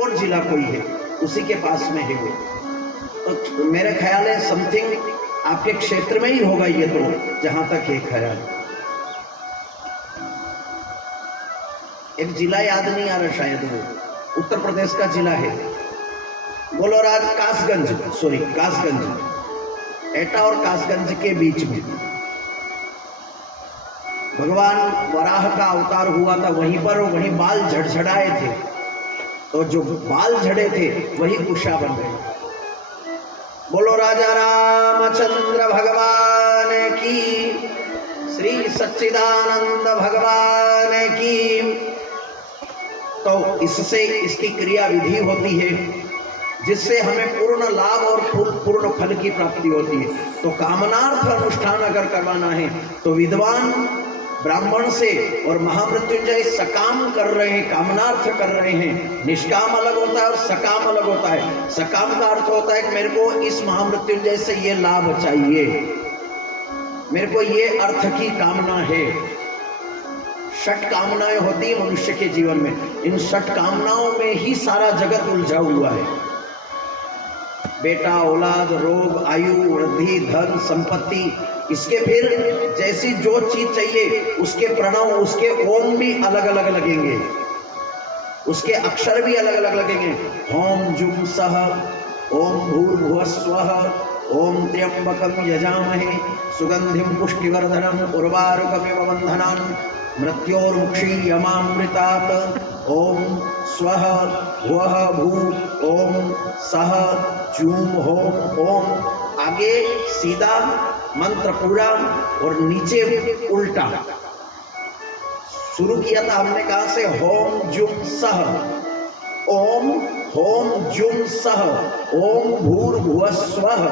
और जिला कोई है, उसी के पास में है वो। तो मेरा ख्याल है समथिंग आपके क्षेत्र में ही होगा ये, तो जहां तक है ख्याल। एक जिला याद नहीं आ रहा, शायद वो उत्तर प्रदेश का जिला है, बोलो राज, कासगंज, सॉरी कासगंज, एटा और कासगंज के बीच में भगवान वराह का अवतार हुआ था वहीं पर, और वहीं बाल झड़झड़ाए थे, तो जो बाल झड़े थे वही उषा बन गए। बोलो राजा रामचंद्र भगवान की, श्री सच्चिदानंद भगवान की। तो इससे इसकी क्रिया विधि होती है जिससे हमें पूर्ण लाभ और पूर्ण फल की प्राप्ति होती है। तो कामनार्थ अनुष्ठान अगर करवाना है तो विद्वान ब्राह्मण से और महामृत्युंजय सकाम कर रहे हैं, कामनार्थ कर रहे हैं। निष्काम अलग होता है और सकाम अलग होता है। सकाम का अर्थ होता है कि मेरे को इस महामृत्युंजय से ये लाभ चाहिए, मेरे को ये अर्थ की कामना है। षट कामनाएं होती है मनुष्य के जीवन में, इन षट कामनाओं में ही सारा जगत उलझा हुआ है। बेटा, औलाद, रोग, आयु, वृद्धि, धन, संपत्ति, इसके फिर जैसी जो चीज चाहिए उसके प्रणव, उसके ओम भी अलग अलग लगेंगे, उसके अक्षर भी अलग अलग लगेंगे। ओम जुम सह, ओम भूर्भुवः स्वः, ओम त्र्यंबकं यजामहे सुगंधिं पुष्टिवर्धनम् उर्वारुकमिव बन्धनान् मृत्योर्मुक्षीयमामृतात्। ओम स्वः भुवः भू, ओम सह जूम होम ओम। आगे सीधा मंत्र पूरा और नीचे उल्टा शुरू किया था हमने, कहा से होम जुम सह, ओम होम जुम सह, ओम भूर्भुवः स्वः,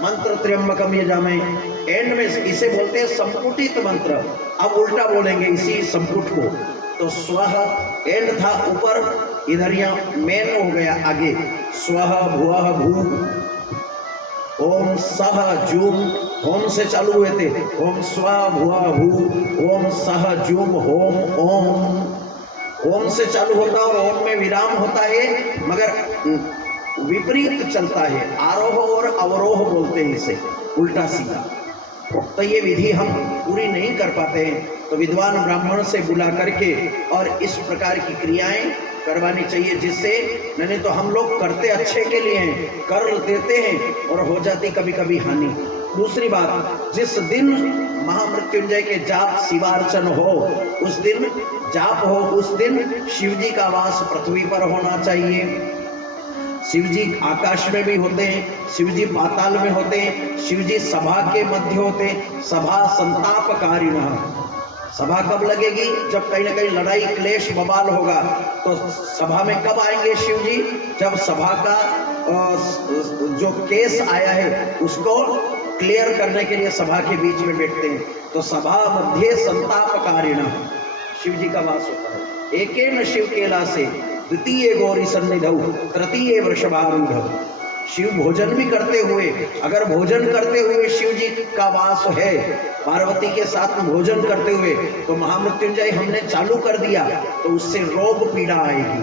मंत्र त्र्यंबकम यजामहे। एंड में इसे बोलते हैं संपुटित मंत्र। अब उल्टा बोलेंगे इसी संपुट को, तो स्वः एंड था ऊपर, इधर यहाँ मेन हो गया आगे। स्वः भुवः भू, ओम सह जूम, होम से चालू हुए थे, ओम स्व भुवः भू, ओम सह जूम होम ओम। ओम से चालू होता और ओम में विराम होता है, मगर विपरीत चलता है, आरोह और अवरोह बोलते हैं इसे, उल्टा सीधा। तो ये विधि हम पूरी नहीं कर पाते हैं, तो विद्वान ब्राह्मण से बुला करके और इस प्रकार की क्रियाएं करवानी चाहिए, जिससे नहीं तो हम लोग करते अच्छे के लिए हैं, कर देते हैं और हो जाती कभी कभी हानि। दूसरी बात, जिस दिन महामृत्युंजय के जाप शिवार्चन हो, उस दिन जाप हो, उस दिन शिव जी का वास पृथ्वी पर होना चाहिए। शिव जी आकाश में भी होते हैं, शिव जी पाताल में होते हैं, शिव जी सभा के मध्य होते हैं। सभा संतापकारिणः, सभा कब लगेगी? जब कहीं ना कहीं लड़ाई क्लेश बवाल होगा, तो सभा में कब आएंगे शिव जी? जब सभा का जो केस आया है उसको क्लियर करने के लिए सभा के बीच में बैठते हैं। तो सभा मध्य संतापकारिणः शिव जी का वास होता है। एकेन शिव केला से द्वितीय गौरी सन्निधौ तृतीय वृषभारूढ़। शिव भोजन भी करते हुए, अगर भोजन करते हुए शिव जी का वास है, पार्वती के साथ में भोजन करते हुए, तो महामृत्युंजय हमने चालू कर दिया तो उससे रोग पीड़ा आएगी।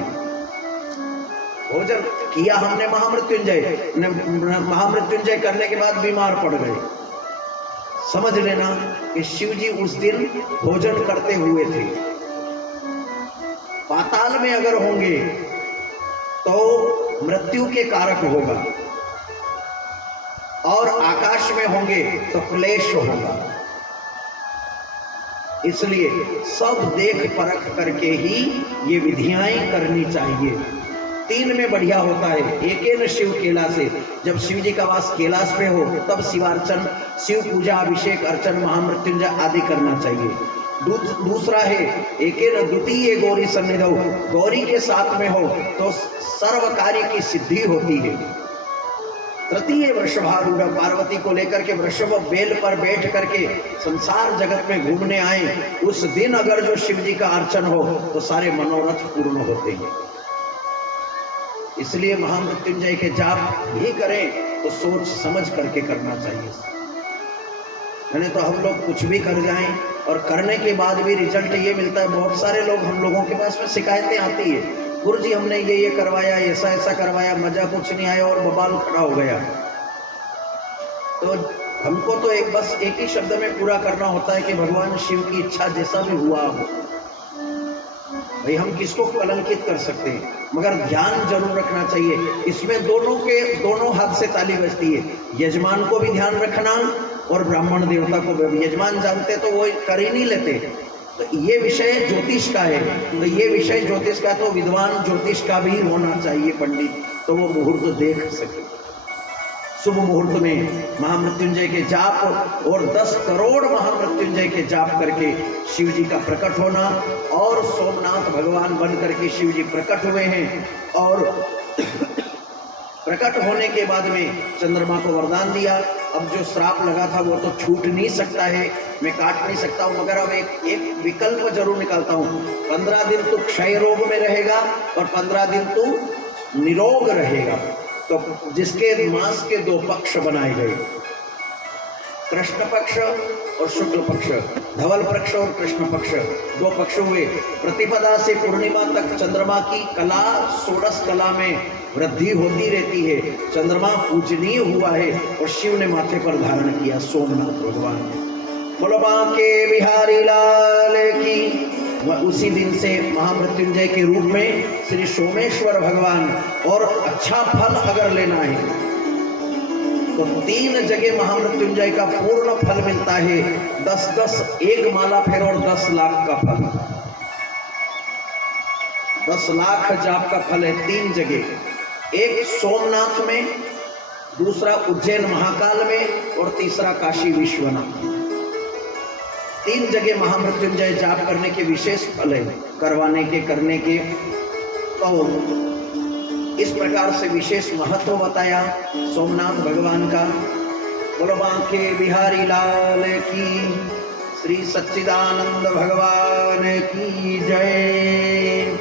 भोजन किया हमने महामृत्युंजय करने के बाद बीमार पड़ गए, समझ लेना कि शिव जी उस दिन भोजन करते हुए थे। पाताल में अगर होंगे तो मृत्यु के कारक होगा, और आकाश में होंगे तो क्लेश होगा। इसलिए सब देख परख करके ही ये विधियां करनी चाहिए। 3 में बढ़िया होता है, एकेन शिव केला से, जब शिव जी का वास कैलाश पे हो तब शिवार्चन, शिव पूजा, अभिषेक, अर्चन, महामृत्युंजय आदि करना चाहिए। दूसरा है एकेन द्वितीय गौरी सन्निधौ, गौरी के साथ में हो तो सर्व कार्य की सिद्धि होती है। तृतीय वृषभारूढ़, पार्वती को लेकर के वृषभ बेल पर बैठ करके संसार जगत में घूमने आए, उस दिन अगर जो शिव जी का अर्चन हो तो सारे मनोरथ पूर्ण होते हैं। इसलिए महामृत्युंजय के जाप भी करें तो सोच समझ करके करना चाहिए, नहीं तो हम लोग कुछ भी कर जाएं और करने के बाद भी रिजल्ट ये मिलता है। बहुत सारे लोग, हम लोगों के पास में शिकायतें आती है, गुरुजी हमने ये करवाया, ऐसा ऐसा करवाया, मजा कुछ नहीं आया और बवाल खड़ा हो गया। तो हमको तो बस एक ही शब्द में पूरा करना होता है कि भगवान शिव की इच्छा जैसा भी हुआ हो। भाई हम किसको कलंकित कर सकते हैं, मगर ध्यान जरूर रखना चाहिए। इसमें दोनों हाथ से ताली बजती है, यजमान को भी ध्यान रखना और ब्राह्मण देवता को भी। यजमान जानते तो वो कर ही नहीं लेते। तो ये विषय ज्योतिष का है, तो ये विषय ज्योतिष का, तो विद्वान ज्योतिष का भी होना चाहिए पंडित, तो वो मुहूर्त देख सके। शुभ मुहूर्त में महामृत्युंजय के जाप और 10 करोड़ महामृत्युंजय के जाप करके शिव जी का प्रकट होना, और सोमनाथ भगवान बन करके शिव जी प्रकट हुए हैं। और प्रकट होने के बाद में चंद्रमा को वरदान दिया, अब जो श्राप लगा था वो तो छूट नहीं सकता है, मैं काट नहीं सकता हूँ, मगर अब एक विकल्प जरूर निकालता हूँ। 15 दिन तू क्षय रोग में रहेगा और 15 दिन तू निरोग रहेगा। तो जिसके मास के 2 पक्ष बनाए गए, कृष्ण पक्ष और शुक्ल पक्ष, धवल पक्ष और कृष्ण पक्ष, 2 पक्ष हुए। प्रतिपदा से पूर्णिमा तक चंद्रमा की कला, षोडश कला में वृद्धि होती रहती है। चंद्रमा पूजनीय हुआ है और शिव ने माथे पर धारण किया सोमनाथ भगवान। बोलो बांके बिहारी लाल की। उसी दिन से महामृत्युंजय के रूप में श्री सोमेश्वर भगवान, और अच्छा फल अगर लेना है तो 3 जगह महामृत्युंजय का पूर्ण फल मिलता है। 10-10 एक माला फेर और 10 लाख का फल, 10 लाख जाप का फल है 3 जगह। एक सोमनाथ में, दूसरा उज्जैन महाकाल में और तीसरा काशी विश्वनाथ। 3 जगह महामृत्युंजय जाप करने के विशेष फल है, करवाने के, करने के। तो इस प्रकार से विशेष महत्व बताया सोमनाथ भगवान का। बोलो बांके बिहारी लाल की, श्री सच्चिदानंद भगवान की जय।